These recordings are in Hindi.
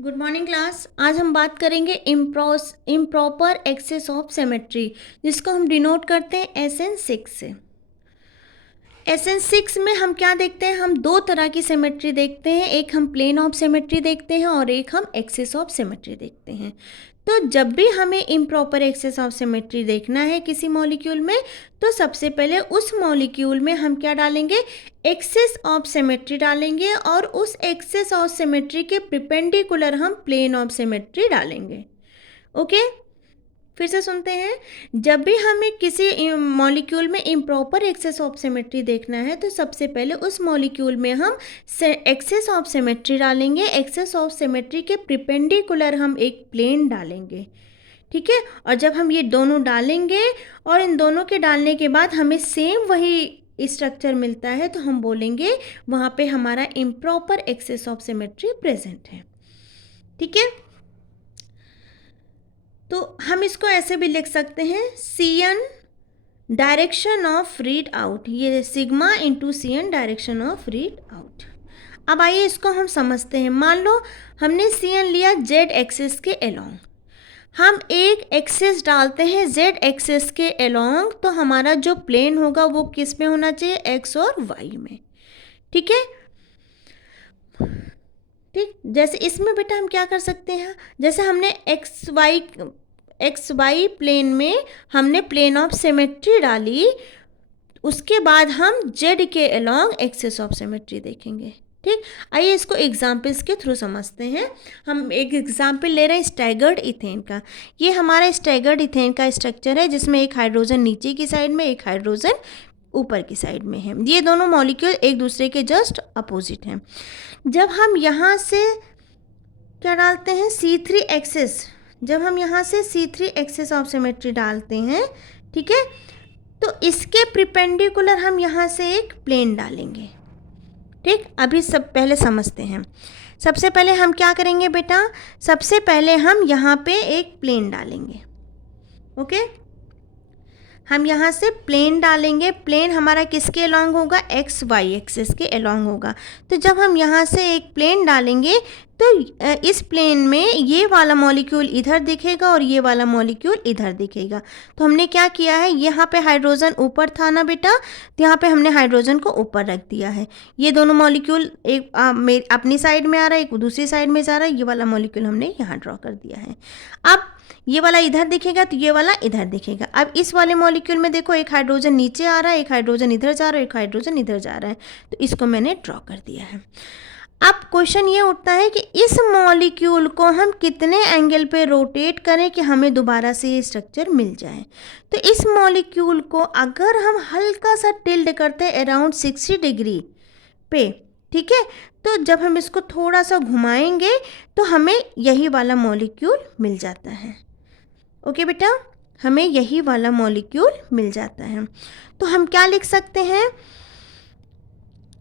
Good morning class. आज हम बात करेंगे इम्प्रॉपर एक्सेस ऑफ सिमेट्री, जिसको हम डिनोट करते हैं SN6 से। SN6 में हम क्या देखते हैं? हम दो तरह की सिमेट्री देखते हैं, एक हम प्लेन ऑफ सिमेट्री देखते हैं और एक हम एक्सेस ऑफ सिमेट्री देखते हैं। तो जब भी हमें इम्प्रॉपर एक्सेस ऑफ सिमेट्री देखना है किसी मॉलिक्यूल में, तो सबसे पहले उस मॉलिक्यूल में हम क्या डालेंगे? एक्सेस ऑफ सिमेट्री डालेंगे, और उस एक्सेस ऑफ सिमेट्री के परपेंडिकुलर हम प्लेन ऑफ सिमेट्री डालेंगे। ओके, फिर से सुनते हैं। जब भी हमें किसी मॉलिक्यूल में इम्प्रॉपर एक्सेस ऑफ सिमेट्री देखना है, तो सबसे पहले उस मॉलिक्यूल में हम एक्सेस ऑफ सिमेट्री डालेंगे। एक्सेस ऑफ सिमेट्री के परपेंडिकुलर हम एक प्लेन डालेंगे, ठीक है। और जब हम ये दोनों डालेंगे और इन दोनों के डालने के बाद हमें सेम वही स्ट्रक्चर मिलता है, तो हम बोलेंगे वहाँ पे हमारा improper axis of symmetry present है, ठीक है। तो हम इसको ऐसे भी लिख सकते हैं, CN direction of read out, ये sigma into CN direction of read out. अब आइए इसको हम समझते हैं। मान लो हमने CN लिया Z एक्सिस के अलोंग, हम एक एक्सिस डालते हैं Z एक्सिस के अलोंग, तो हमारा जो प्लेन होगा वो किस में होना चाहिए? X और Y में, ठीक है। ठीक, जैसे इसमें बेटा हम क्या कर सकते हैं? जैसे हमने एक्स वाई प्लेन में हमने प्लेन ऑफ सिमेट्री डाली, उसके बाद हम जेड के अलोंग एक्सेस ऑफ सिमेट्री देखेंगे, ठीक। आइए इसको एग्जाम्पल्स के थ्रू समझते हैं। हम एक एग्जाम्पल ले रहे हैं स्टैगर्ड इथेन का। ये हमारा स्टैगर्ड इथेन का स्ट्रक्चर है, जिसमें एक हाइड्रोजन नीचे की साइड में, एक हाइड्रोजन ऊपर की साइड में है। ये दोनों मॉलिक्यूल एक दूसरे के जस्ट अपोजिट हैं। जब हम यहाँ से क्या डालते हैं? C3 एक्सेस, जब हम यहाँ से C3 एक्सेस ऑफ सिमेट्री डालते हैं, ठीक है, तो इसके परपेंडिकुलर हम यहाँ से एक प्लेन डालेंगे, ठीक। अभी सब पहले समझते हैं। सबसे पहले हम क्या करेंगे बेटा? सबसे पहले हम यहाँ पे एक प्लेन डालेंगे, ओके। हम यहाँ से प्लेन डालेंगे। प्लेन हमारा किसके अलोंग होगा? XY एक्सिस के अलोंग होगा। तो जब हम यहाँ से एक प्लेन डालेंगे, तो इस प्लेन में ये वाला मॉलिक्यूल इधर दिखेगा और ये वाला मॉलिक्यूल इधर दिखेगा। तो हमने क्या किया है? यहाँ पे हाइड्रोजन ऊपर था ना बेटा, तो यहाँ पे हमने हाइड्रोजन को ऊपर रख दिया है। ये दोनों मॉलिक्यूल एक अपनी साइड में आ रहा है, एक दूसरी साइड में जा रहा है। ये वाला मॉलिक्यूल हमने यहाँ ड्रॉ कर दिया है। अब ये वाला इधर दिखेगा तो ये वाला इधर दिखेगा। अब इस वाले मॉलिक्यूल में देखो, एक हाइड्रोजन नीचे आ रहा है, एक हाइड्रोजन इधर जा रहा है, एक हाइड्रोजन इधर जा रहा है। तो इसको मैंने ड्रॉ कर दिया है। अब क्वेश्चन ये उठता है कि इस मॉलिक्यूल को हम कितने एंगल पे रोटेट करें कि हमें दोबारा से ये स्ट्रक्चर मिल जाए। तो इस मॉलिक्यूल को अगर हम हल्का सा टिल्ड करते हैं अराउंड 60 डिग्री पे, ठीक है, तो जब हम इसको थोड़ा सा घुमाएंगे तो हमें यही वाला मॉलिक्यूल मिल जाता है। ओके बेटा, हमें यही वाला मॉलिक्यूल मिल जाता है। तो हम क्या लिख सकते हैं?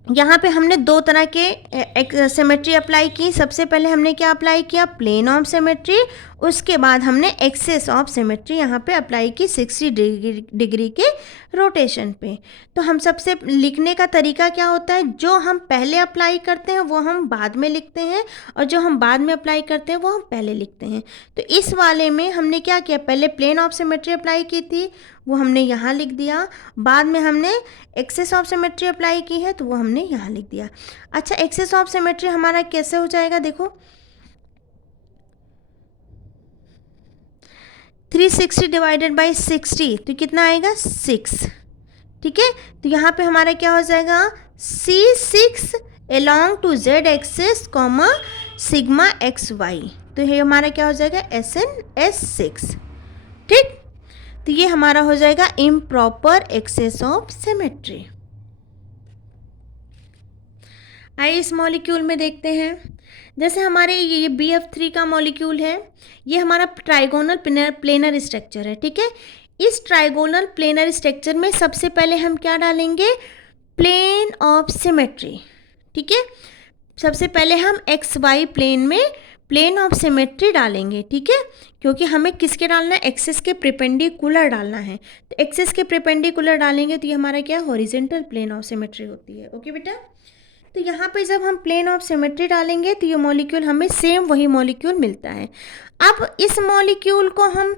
यहाँ पे हमने दो तरह के सिमेट्री अप्लाई की। सबसे पहले हमने क्या अप्लाई किया? Plane of symmetry. उसके बाद हमने एक्सेस ऑफ सिमेट्री यहाँ पे अप्लाई की 60 डिग्री के रोटेशन पे। तो हम सबसे लिखने का तरीका क्या होता है? जो हम पहले अप्लाई करते हैं वो हम बाद में लिखते हैं, और जो हम बाद में अप्लाई करते हैं वो हम पहले लिखते हैं। तो इस वाले में हमने क्या किया? पहले प्लेन ऑफ सिमेट्री अप्लाई की थी, वो हमने यहाँ लिख दिया। बाद में हमने एक्सेस ऑफ सिमेट्री अप्लाई की है, तो वो हमने यहाँ लिख दिया। अच्छा, एक्सेस ऑफ सिमेट्री हमारा कैसे हो जाएगा? देखो, 360 डिवाइडेड बाई 60, तो कितना आएगा? 6, ठीक है। तो यहाँ पे हमारा क्या हो जाएगा? C6 along to Z axis comma sigma XY, तो ये हमारा क्या हो जाएगा? SN6, ठीक। तो ये हमारा हो जाएगा इम्प्रॉपर एक्सेस ऑफ सिमेट्री। आइए इस मॉलिक्यूल में देखते हैं। जैसे हमारे ये BF3 का मॉलिक्यूल है, ये हमारा ट्राइगोनल प्लेनर स्ट्रक्चर है, ठीक है। इस ट्राइगोनल प्लेनर स्ट्रक्चर में सबसे पहले हम क्या डालेंगे? प्लेन ऑफ सिमेट्री, ठीक है। सबसे पहले हम XY प्लेन में प्लेन ऑफ सिमेट्री डालेंगे, ठीक है, क्योंकि हमें किसके डालना है? एक्सिस के परपेंडिकुलर डालना है। तो एक्सिस के परपेंडिकुलर डालेंगे तो ये हमारा क्या? हॉरिजॉन्टल प्लेन ऑफ सिमेट्री होती है। ओके बेटा, तो यहाँ पे जब हम प्लेन ऑफ सिमेट्री डालेंगे तो ये मॉलिक्यूल हमें सेम वही मॉलिक्यूल मिलता है। अब इस मॉलिक्यूल को हम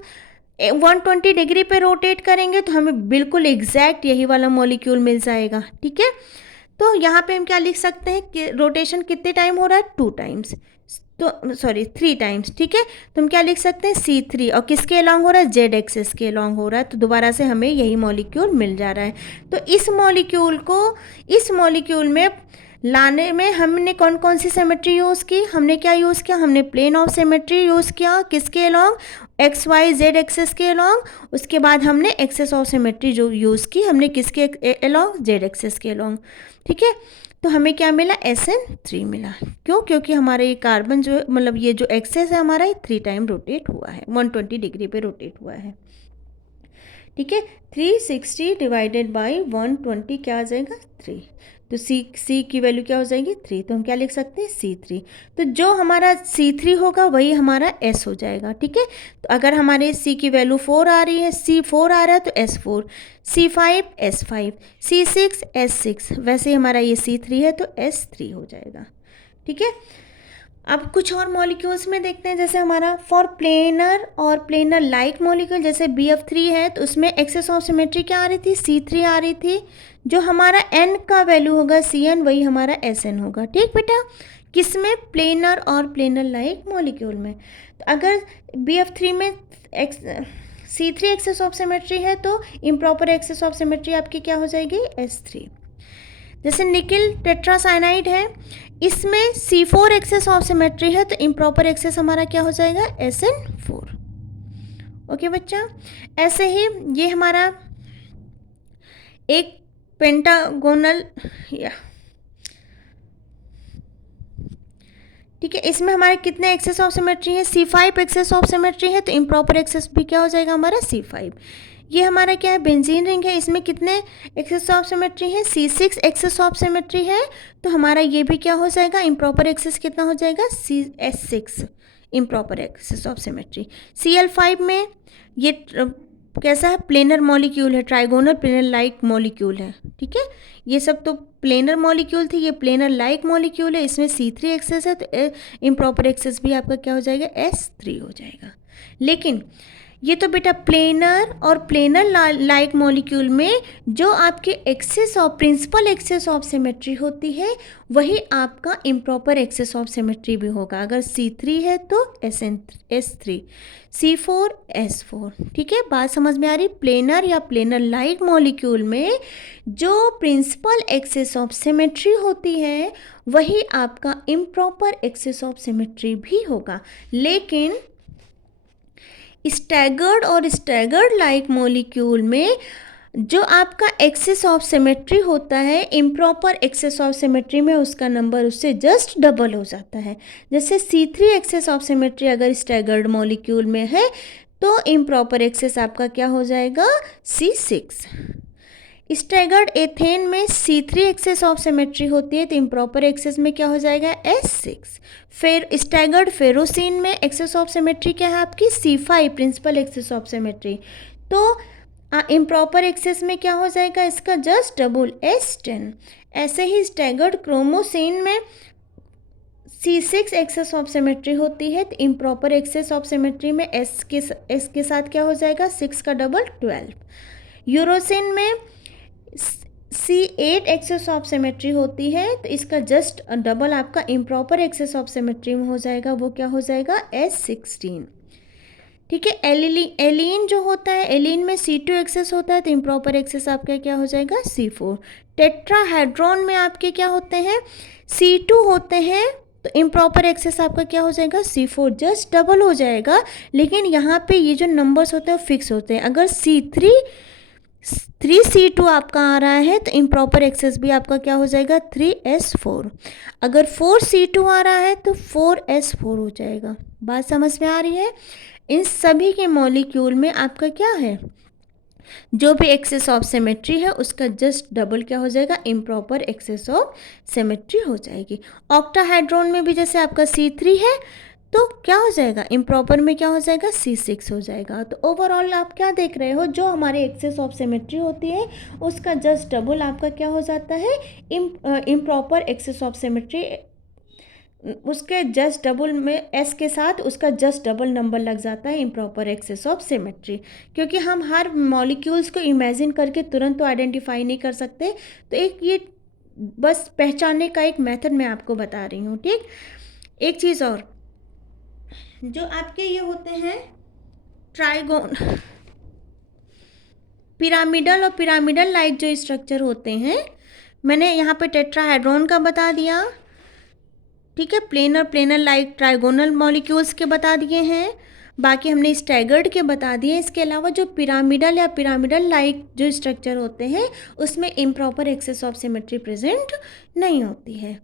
120 डिग्री पे रोटेट करेंगे तो हमें बिल्कुल एग्जैक्ट यही वाला मॉलिक्यूल मिल जाएगा। ठीक है, तो यहाँ पे हम क्या लिख सकते हैं कि रोटेशन कितने टाइम हो रहा है, 2 टाइम्स, तो सॉरी 3 टाइम्स। ठीक है, तो हम क्या लिख सकते हैं C3, और किसके अलॉन्ग हो रहा है, जेड एक्सिस के अलॉन्ग हो रहा है, तो दोबारा से हमें यही मॉलिक्यूल मिल जा रहा है। तो इस मॉलिक्यूल में लाने में हमने कौन कौन सी सिमेट्री यूज़ की, हमने क्या यूज़ किया, हमने प्लेन ऑफ सिमेट्री यूज़ किया, किसके along, x y z axis के अलॉन्ग। उसके बाद हमने एक्सिस ऑफ सिमेट्री जो यूज़ की हमने किसके अलॉन्ग, जेड एक्सिस के अलॉन्ग। ठीक है, तो हमें क्या मिला, SN3 मिला। क्यों, क्योंकि हमारा ये कार्बन जो मतलब ये जो एक्सेस है हमारा ये 3 टाइम रोटेट हुआ है, 120 डिग्री पे रोटेट हुआ है। ठीक है, 360 डिवाइडेड बाई 120 क्या आ जाएगा, 3। तो C की वैल्यू क्या हो जाएगी, 3। तो हम क्या लिख सकते हैं, C3। तो जो हमारा C3 होगा वही हमारा S हो जाएगा। ठीक है, तो अगर हमारे C की वैल्यू 4 आ रही है, C4 आ रहा है तो S4, C5 S5, C6 S6, वैसे ही हमारा ये C3 है तो S3 हो जाएगा। ठीक है, अब कुछ और मॉलिक्यूल्स में देखते हैं, जैसे हमारा फॉर प्लेनर और प्लेनर लाइक मॉलिक्यूल जैसे BF3 है तो उसमें एक्सेस ऑफ सिमेट्री क्या आ रही थी, C3 आ रही थी। जो हमारा N का वैल्यू होगा Cn वही हमारा Sn होगा। ठीक बेटा, किसमें, प्लेनर और प्लेनर लाइक मॉलिक्यूल में। तो अगर BF3 में C3 एक्सेस ऑफ सिमेट्री है तो इम्प्रॉपर एक्सेस ऑफ सिमेट्री आपकी क्या हो जाएगी, S3। जैसे निकिल टेट्रासाइनाइड है, इसमें C4 एक्सेस ऑफ सिमेट्री है तो इम्प्रॉपर एक्सेस हमारा क्या हो जाएगा, SN4। ओके बच्चा, ऐसे ही ये हमारा एक पेंटागोनल या ठीक है, इसमें हमारे कितने एक्सेस ऑफ सिमेट्री है, C5 एक्सेस ऑफ सिमेट्री है तो इम्प्रॉपर एक्सेस भी क्या हो जाएगा हमारा C5। ये हमारा क्या है, बेंजीन रिंग है, इसमें कितने एक्सेस ऑफ सिमेट्री है, C6 एक्सेस ऑफ सिमेट्री है तो हमारा ये भी क्या हो जाएगा, इम्प्रॉपर एक्सेस कितना हो जाएगा, S6 improper axis of symmetry. Cl5 में ये कैसा है, प्लेनर मॉलिक्यूल है, ट्राइगोनल प्लेनर लाइक मॉलिक्यूल है। ठीक है, ये सब तो प्लेनर मॉलिक्यूल थी, ये प्लेनर लाइक मॉलिक्यूल है, इसमें C3 एक्सेस है तो इम्प्रॉपर एक्सेस भी आपका क्या हो जाएगा, S3 हो जाएगा। लेकिन ये तो बेटा प्लेनर और प्लेनर लाइक मॉलिक्यूल में जो आपके axis of principal axis of symmetry होती है वही आपका इम्प्रॉपर एक्सेस ऑफ सिमेट्री भी होगा। अगर C3 है तो S3, C4 S4। ठीक है, बात समझ में आ रही। प्लेनर या प्लेनर लाइक मॉलिक्यूल में जो प्रिंसिपल एक्सेस ऑफ सिमेट्री होती है वही आपका इम्प्रॉपर एक्सेस ऑफ सिमेट्री भी होगा। लेकिन स्टैगर्ड और स्टैगर्ड लाइक मॉलिक्यूल में जो आपका एक्सेस ऑफ सिमेट्री होता है इम्प्रॉपर एक्सेस ऑफ सिमेट्री में उसका नंबर उससे जस्ट डबल हो जाता है। जैसे C3 एक्सेस ऑफ सिमेट्री अगर स्टैगर्ड मॉलिक्यूल में है तो इम्प्रॉपर एक्सेस आपका क्या हो जाएगा, C6। स्टैगर्ड एथेन में C3 एक्सेस ऑफ सिमेट्री होती है तो इम्प्रॉपर एक्सेस में क्या हो जाएगा, S6। फिर स्टैगर्ड फेरोसिन में एक्सेस ऑफ सिमेट्री क्या है आपकी, C5 principal axis of symmetry, तो इम्प्रॉपर एक्सेस में क्या हो जाएगा इसका जस्ट डबल, S10। ऐसे ही स्टैगर्ड क्रोमोसिन में C6 एक्सेस ऑफ सिमेट्री होती है तो इम्प्रॉपर एक्सेस ऑफ सिमेट्री में S के साथ क्या हो जाएगा, 6 का डबल 12। यूरोसिन में C8 एक्सेस ऑफ सिमेट्री होती है तो इसका जस्ट डबल आपका इम्प्रॉपर एक्सेस ऑफ सिमेट्री में हो जाएगा, वो क्या हो जाएगा, S16। ठीक है, एलिन जो होता है, एलिन में C2 एक्सेस होता है तो इम्प्रॉपर एक्सेस आपका क्या हो जाएगा, C4। टेट्राहेड्रॉन में आपके क्या होते हैं, C2 होते हैं तो इम्प्रॉपर एक्सेस आपका क्या हो जाएगा, C4, जस्ट डबल हो जाएगा। लेकिन यहाँ पे ये जो नंबर्स होते हैं वो फिक्स होते हैं। अगर C3C2 आपका आ रहा है तो इम्प्रॉपर एक्सेस भी आपका क्या हो जाएगा, 3S4। अगर 4C2 आ रहा है तो 4S4 हो जाएगा। बात समझ में आ रही है। इन सभी के मॉलिक्यूल में आपका क्या है, जो भी एक्सेस ऑफ सिमेट्री है उसका जस्ट डबल क्या हो जाएगा, इम्प्रॉपर एक्सेस ऑफ सिमेट्री हो जाएगी। ऑक्टाहेड्रॉन में भी जैसे आपका C3 है तो क्या हो जाएगा, इम्प्रॉपर में क्या हो जाएगा, C6 हो जाएगा। तो ओवरऑल आप क्या देख रहे हो, जो हमारे एक्सेस ऑफ सिमेट्री होती है उसका जस्ट डबल आपका क्या हो जाता है, इम्प्रॉपर एक्सेस ऑफ सिमेट्री, उसके जस्ट डबल में एस के साथ उसका जस्ट डबल नंबर लग जाता है इम्प्रॉपर एक्सेस ऑफ सिमेट्री। क्योंकि हम हर मॉलिक्यूल्स को इमेजिन करके तुरंत तो आइडेंटिफाई नहीं कर सकते, तो एक ये बस पहचानने का एक मेथड मैं आपको बता रही हूँ। ठीक, एक चीज़ और, जो आपके ये होते हैं ट्राइगोन, पिरामिडल और पिरामिडल लाइक जो स्ट्रक्चर होते हैं, मैंने यहाँ पे टेट्राहेड्रॉन का बता दिया, ठीक है, planar, planar like trigonal molecules के बता दिए हैं, बाकी हमने स्टैगर्ड के बता दिए। इसके अलावा जो पिरामिडल या पिरामिडल लाइक जो स्ट्रक्चर होते हैं उसमें improper axis of symmetry present नहीं होती है।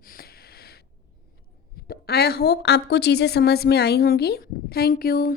तो आई होप आपको चीज़ें समझ में आई होंगी। Thank you.